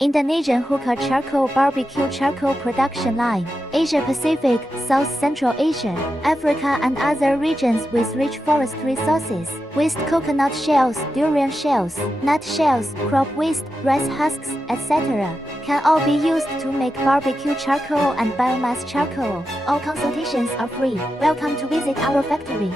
Indonesian hookah charcoal barbecue charcoal production line. Asia Pacific, South Central Asia, Africa and other regions with rich forest resources. Waste coconut shells, durian shells, nut shells, crop waste, rice husks, etc. can all be used to make barbecue charcoal and biomass charcoal. All consultations are free. Welcome to visit our factory.